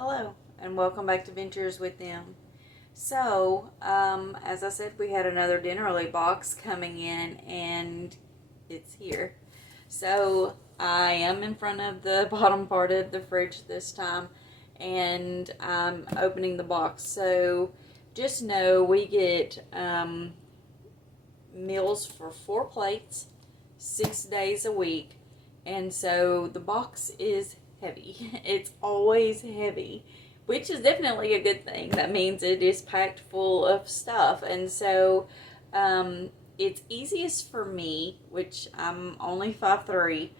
Hello, and welcome back to Ventures with Them. So, as I said, we had another Dinnerly box coming in, and it's here. So, I am in front of the bottom part of the fridge this time, and I'm opening the box. So, just know we get meals for 4 plates, 6 days a week, and so the box is heavy. It's always heavy, which is definitely a good thing. That means it is packed full of stuff, and so it's easiest for me, which I'm only 5'3",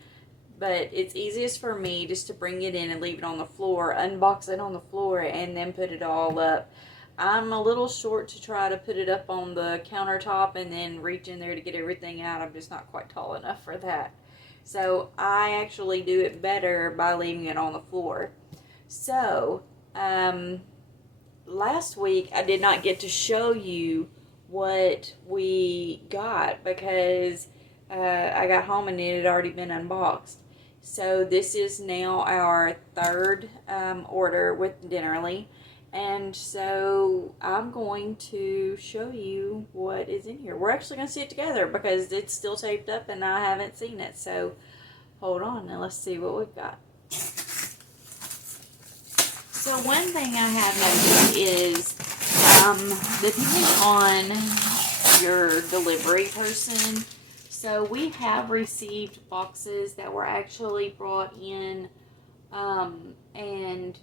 but it's easiest for me just to bring it in and leave it on the floor, unbox it on the floor, and then put it all up. I'm a little short to try to put it up on the countertop and then reach in there to get everything out. I'm just not quite tall enough for that. So I actually do it better by leaving it on the floor. So, last week I did not get to show you what we got because I got home and it had already been unboxed. So this is now our third order with Dinnerly. And so I'm going to show you what is in here. We're actually going to see it together because it's still taped up and I haven't seen it. So hold on and let's see what we've got. So one thing I have noticed is depending on your delivery person, so we have received boxes that were actually brought in and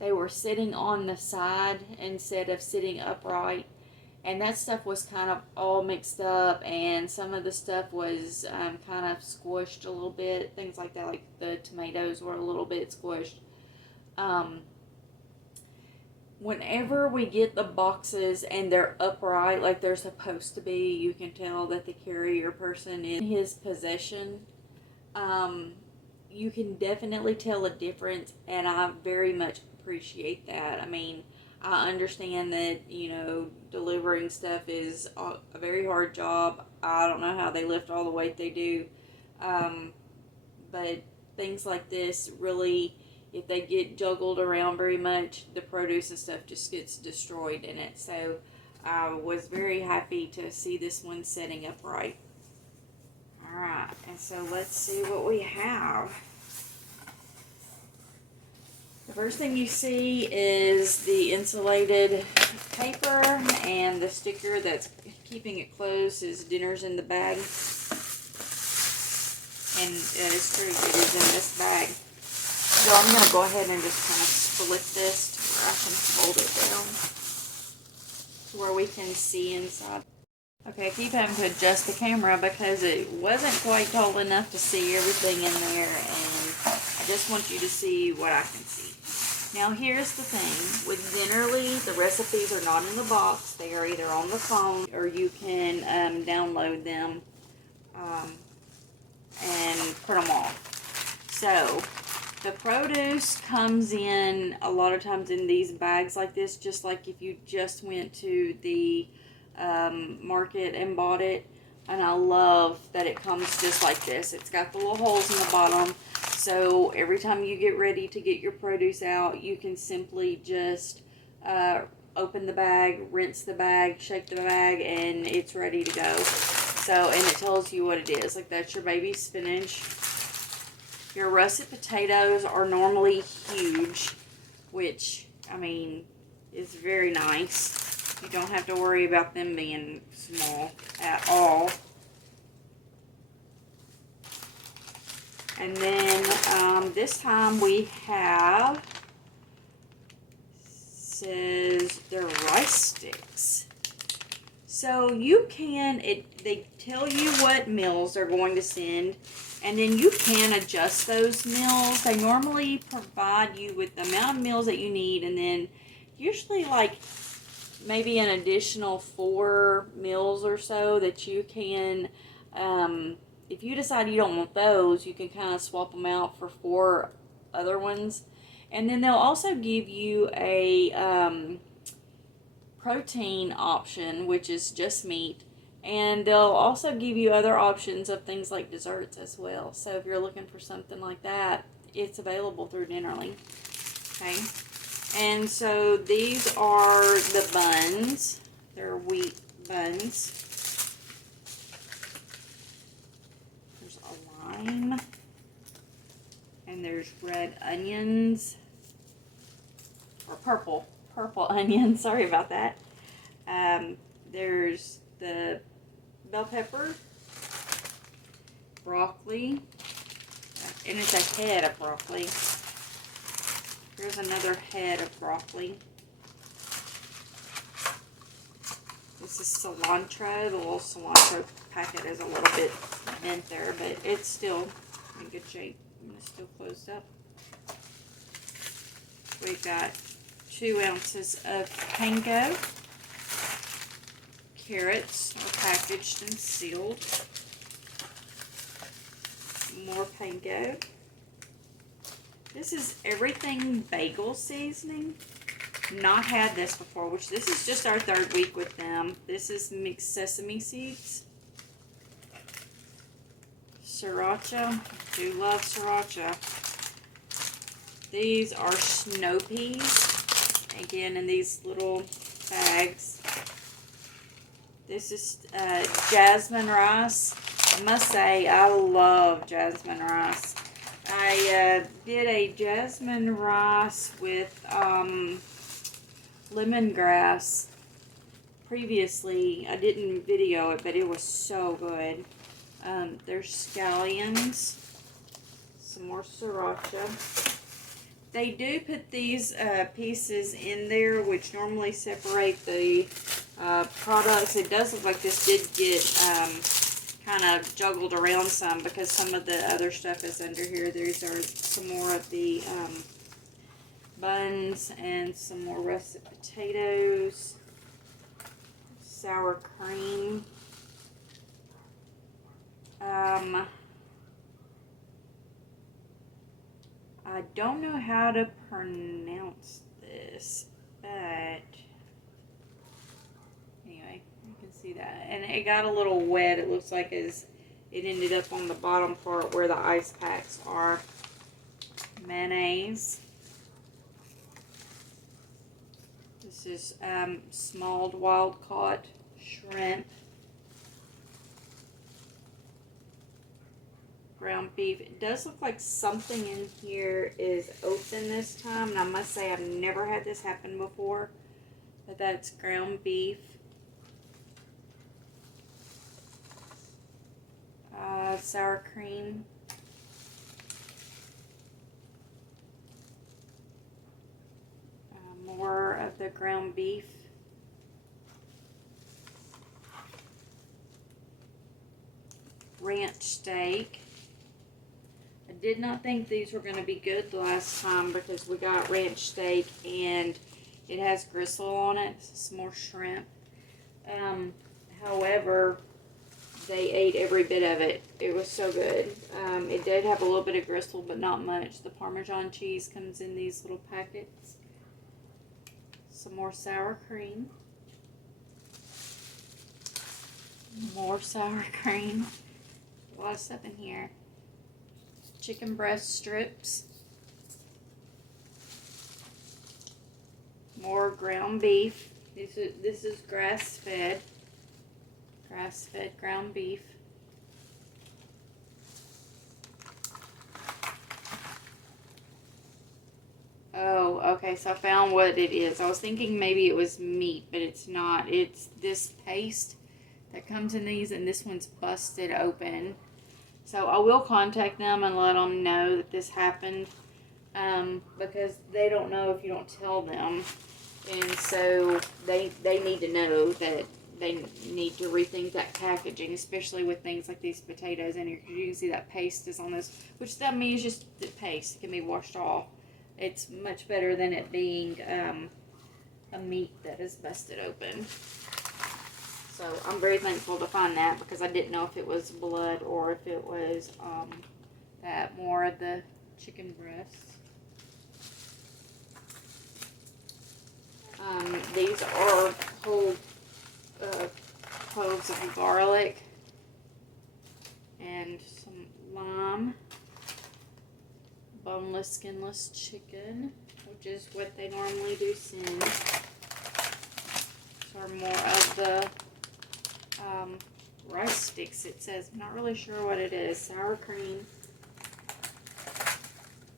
they were sitting on the side instead of sitting upright, and that stuff was kind of all mixed up, and some of the stuff was kind of squished a little bit, things like that, like the tomatoes were a little bit squished. Whenever we get the boxes and they're upright like they're supposed to be, you can tell that the carrier person is in his possession. You can definitely tell a difference, and I very much appreciate that. I mean, I understand that, delivering stuff is a very hard job. I don't know how they lift all the weight they do. But things like this really, if they get juggled around very much, the produce and stuff just gets destroyed in it. So I was very happy to see this one setting up right. Alright, and so let's see what we have. The first thing you see is the insulated paper, and the sticker that's keeping it closed is "Dinner's in the bag." And it is true, it is in this bag. So I'm going to go ahead and just kind of split this to where I can fold it down to where we can see inside. Okay, I keep having to adjust the camera because it wasn't quite tall enough to see everything in there, and I just want you to see what I can see. Now here's the thing, with Dinnerly, the recipes are not in the box. They are either on the phone or you can download them and print them off. So the produce comes in a lot of times in these bags like this, just like if you just went to the market and bought it. And I love that it comes just like this. It's got the little holes in the bottom, so every time you get ready to get your produce out, you can simply just open the bag, rinse the bag, shake the bag, and it's ready to go. So, and it tells you what it is. Like, that's your baby spinach. Your russet potatoes are normally huge, which, I mean, is very nice. You don't have to worry about them being small at all. And then this time we have, says they're rice sticks. So you can, they tell you what meals they're going to send, and then you can adjust those meals. They normally provide you with the amount of meals that you need, and then usually like maybe an additional 4 meals or so that you can, if you decide you don't want those, you can kind of swap them out for 4 other ones. And then they'll also give you a protein option, which is just meat. And they'll also give you other options of things like desserts as well. So if you're looking for something like that, it's available through Dinnerly. Okay. And so these are the buns. They're wheat buns. There's a lime. And there's red onions. Or purple onions. Sorry about that. There's the bell pepper, broccoli, and it's a head of broccoli. Here's another head of broccoli. This is cilantro. The little cilantro packet is a little bit bent there, but it's still in good shape. It's still closed up. We've got 2 ounces of panko. Carrots are packaged and sealed. More panko. This is Everything Bagel Seasoning. Not had this before, which this is just our 3rd week with them. This is mixed sesame seeds. Sriracha. I do love sriracha. These are snow peas. Again, in these little bags. This is jasmine rice. I must say, I love jasmine rice. I did a jasmine rice with lemongrass previously. I didn't video it, but it was so good. There's scallions. Some more sriracha. They do put these pieces in there, which normally separate the products. It does look like this did get kind of juggled around some because some of the other stuff is under here. These are some more of the buns and some more russet potatoes, sour cream. I don't know how to pronounce this, but anyway, you can see that. And it got a little wet. It looks like as it ended up on the bottom part where the ice packs are. Mayonnaise. This is smalled wild-caught shrimp. Ground beef. It does look like something in here is open this time, and I must say I've never had this happen before, but that's ground beef. Sour cream. More of the ground beef. Ranch steak. I did not think these were going to be good the last time because we got ranch steak and it has gristle on it. Some more shrimp. However, they ate every bit of it. It was so good. It did have a little bit of gristle, but not much. The Parmesan cheese comes in these little packets. Some more sour cream. More sour cream. A lot of stuff in here. Chicken breast strips. More ground beef. This is grass-fed. Grass-fed ground beef. Oh, okay, so I found what it is. I was thinking maybe it was meat, but it's not. It's this paste that comes in these, and this one's busted open. So I will contact them and let them know that this happened, because they don't know if you don't tell them. And so they need to know that they need to rethink that packaging, especially with things like these potatoes in here. Because you can see that paste is on this, which that means just the paste. It can be washed off. It's much better than it being a meat that is busted open. So I'm very thankful to find that because I didn't know if it was blood or if it was that more of the chicken breasts. These are whole cloves of garlic and some lime. Boneless, skinless chicken. which is what they normally do send. These are more of the rice sticks, it says. I'm not really sure what it is. Sour cream.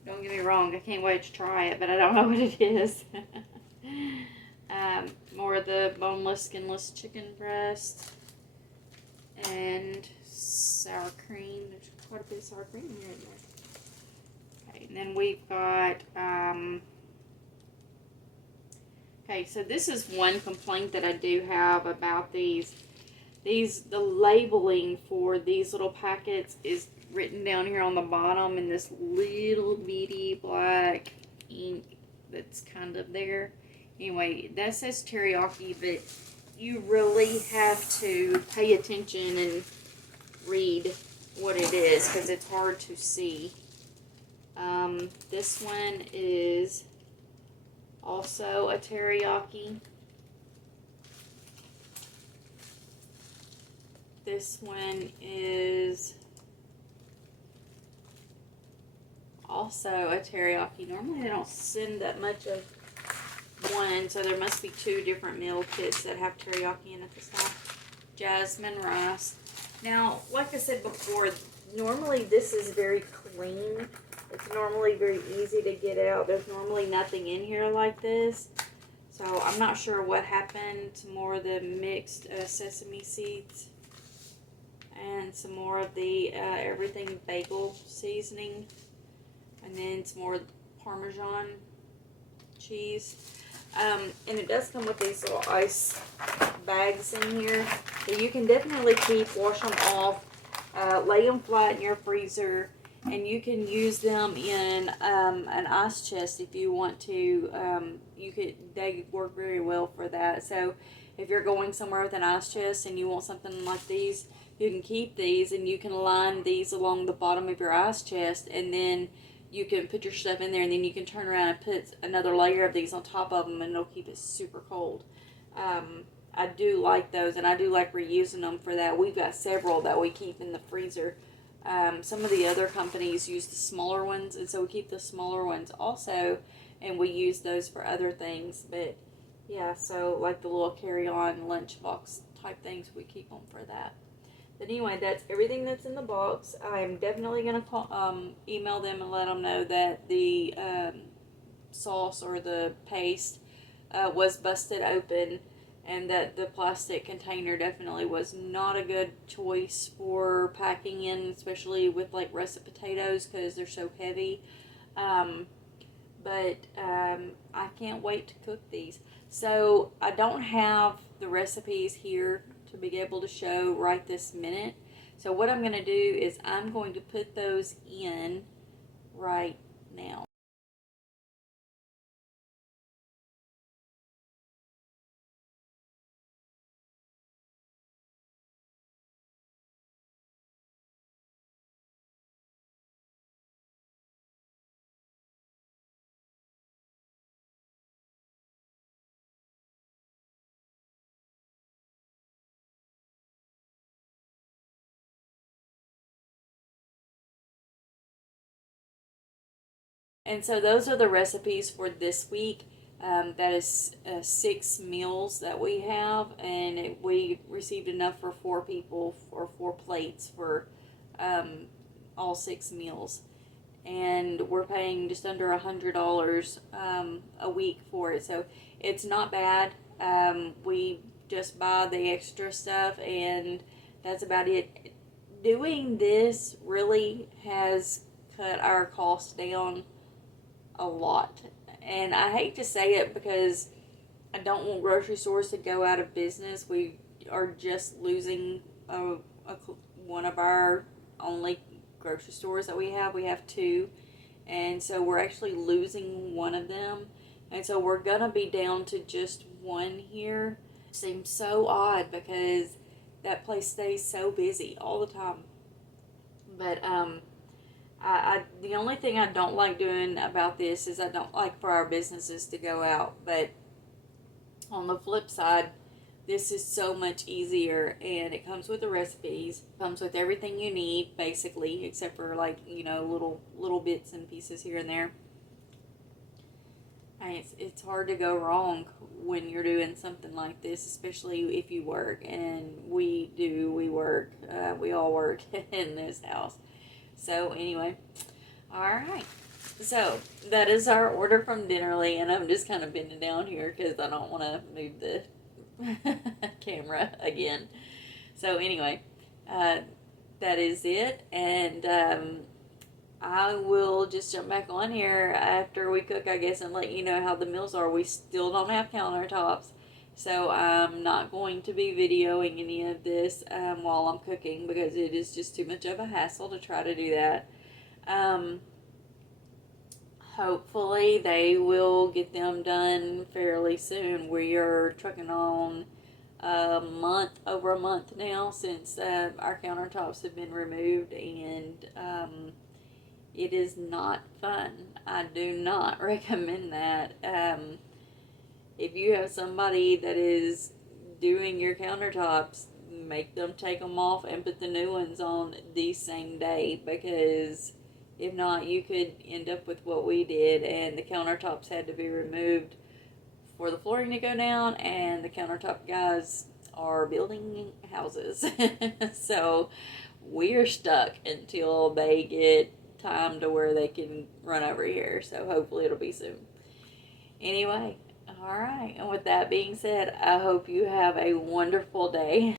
Don't get me wrong, I can't wait to try it, but I don't know what it is. More of the boneless, skinless chicken breast. And sour cream. There's quite a bit of sour cream here in there. Okay, and then we've got, okay, so this is one complaint that I do have about these. The labeling for these little packets is written down here on the bottom in this little bitty black ink that's kind of there. Anyway, that says teriyaki, but you really have to pay attention and read what it is because it's hard to see. This one is also a teriyaki. This one is also a teriyaki. Normally they don't send that much of one, so there must be two different meal kits that have teriyaki in it this time. Jasmine rice. Now, like I said before, normally this is very clean. It's normally very easy to get out. There's normally nothing in here like this. So I'm not sure what happened to more of the mixed sesame seeds and some more of the everything bagel seasoning, and then some more Parmesan cheese. And it does come with these little ice bags in here that you can definitely keep, wash them off, lay them flat in your freezer, and you can use them in an ice chest if you want to. They work very well for that. So if you're going somewhere with an ice chest and you want something like these, you can keep these and you can line these along the bottom of your ice chest, and then you can put your stuff in there, and then you can turn around and put another layer of these on top of them, and it'll keep it super cold. I do like those, and I do like reusing them for that. We've got several that we keep in the freezer. Some of the other companies use the smaller ones, and so we keep the smaller ones also, and we use those for other things. But yeah, so like the little carry-on lunchbox type things, we keep them for that. But anyway, that's everything that's in the box. I'm definitely going to email them and let them know that the sauce or the paste was busted open, and that the plastic container definitely was not a good choice for packing in, especially with like russet potatoes because they're so heavy. But I can't wait to cook these. So I don't have the recipes here to be able to show right this minute. So what I'm going to do is I'm going to put those in right now. And so those are the recipes for this week. That is 6 meals that we have, and we received enough for 4 people, or 4 plates for all 6 meals. And we're paying just under $100 a week for it, so it's not bad. We just buy the extra stuff, and that's about it. Doing this really has cut our costs down a lot. And I hate to say it because I don't want grocery stores to go out of business. We are just losing one of our only grocery stores that we have. We have 2. And so we're actually losing one of them. And so we're going to be down to just 1 here. It seems so odd because that place stays so busy all the time. But the only thing I don't like doing about this is I don't like for our businesses to go out. But on the flip side, this is so much easier, and it comes with the recipes, comes with everything you need basically, except for like, little bits and pieces here and there. it's hard to go wrong when you're doing something like this, especially if you work, and we work, we all work in this house. So anyway, all right. So that is our order from Dinnerly, and I'm just kind of bending down here because I don't want to move the camera again. So anyway, uh, that is it, and I will just jump back on here after we cook, I guess, and let you know how the meals are. We still don't have countertops, so I'm not going to be videoing any of this while I'm cooking because it is just too much of a hassle to try to do that. Um, Hopefully, they will get them done fairly soon. We are trucking on over a month now since our countertops have been removed, and it is not fun. I do not recommend that. If you have somebody that is doing your countertops, make them take them off and put the new ones on the same day, because if not, you could end up with what we did, and the countertops had to be removed for the flooring to go down, and the countertop guys are building houses. So we are stuck until they get time to where they can run over here. So hopefully it'll be soon. Anyway, all right. And with that being said, I hope you have a wonderful day.